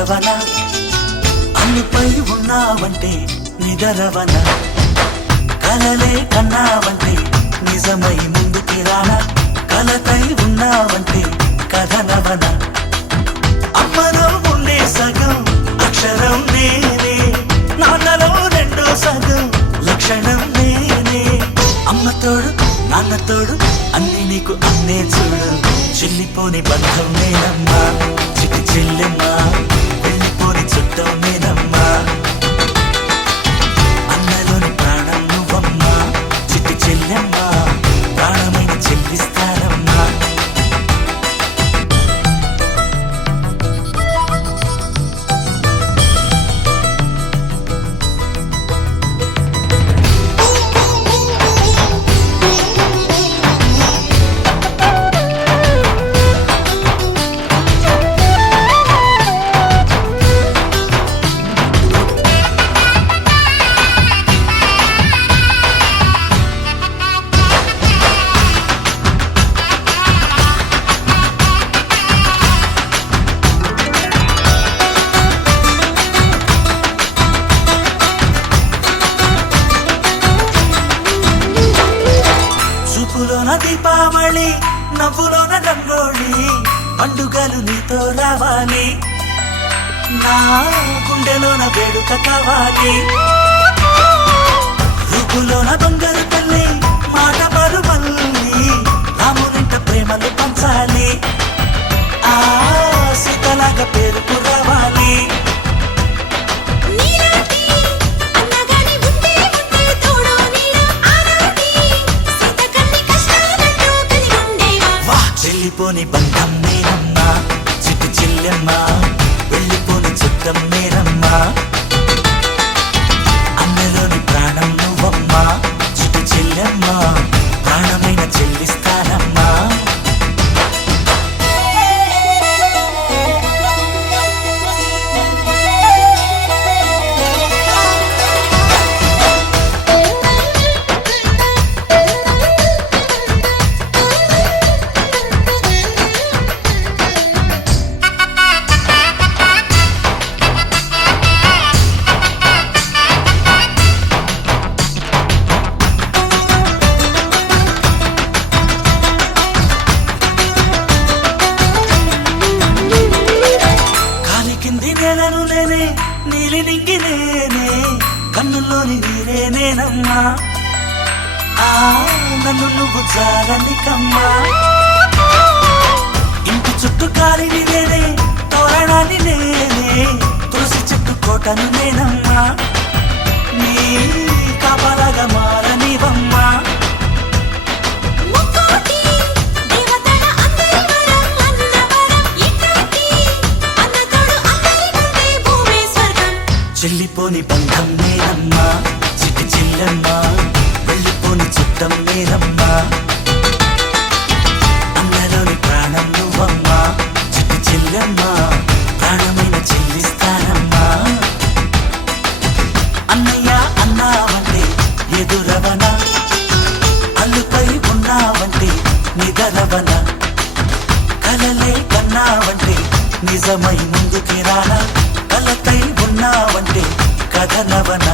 ఎదురవన అన్నిపై ఉన్నావంటే నిదరవన కలలే కన్నావంటే నిజమై ముందుకి రానా కలతై ఉన్నావంటే కథనవన అమ్మలో ఉండే సగం అక్షరం నేనే నాన్నలో రెండో సగం లక్షణం నేనే అమ్మ తోడు నాన్న తోడు అన్ని నీకు అన్నే చూడు చెల్లిపోని బంధం నేనమ్మా చిట్టి చెల్లెమ్మా వెళ్ళిపోని చుట్టం నేనమ్మా అన్నలోని ప్రాణం నువ్వమ్మా చిట్టి చెల్లెమ్మా ప్రాణమైన చెల్లిస్తానమ్మా చూపులోన దీపావళి నవ్వులోన రంగోళి పండుగలు నీతో రావాలి నా గుండెలోన వేడుక కావాలి రూపులోన దొంగలు తల్లి మాట మరుమల్లి రామునింట ప్రేమలు పంచాలి ఆ సీతలాగా పేరుకు రావాలి వెళ్ళిపోని బంధం నేనమ్మా చిట్టి చెల్లెమ్మా వెళ్ళిపోని చుట్టం నేనమ్మా అన్నలోని ప్రాణం నువ్వమ్మా చిట్టి చెల్లెమ్మా ప్రాణమైన చెల్లిస్తానమ్మా నేలను నేనే నీలి నింగి నేనే కన్నుల్లోని నీరే నేనమ్మా ఆ నన్ను నువ్వు జారనికమ్మా ఇంటి చుట్టూ కాలిని నేనే తోరణాన్ని నేనే తులసి చెట్టు కోటను నేనమ్మా నీ కాపలాగా మారనివమ్మా చెల్లిపోని బంధం నేనమ్మా చిట్టి చెల్లెమ్మా వెళ్ళిపోని చుట్టం నేనమ్మా అన్నలోని ప్రాణం నువ్వమ్మా చిట్టి చెల్లెమ్మా ప్రాణమైన చెల్లిస్తానమ్మా అన్నయ్య అన్నావంటే ఎదురవన అల్లుపై ఉన్నావంటే నిదరవన కలలే కన్నావంటే నిజమై ముందుకి రానా కలతై ఉన్నావంటే కథనవన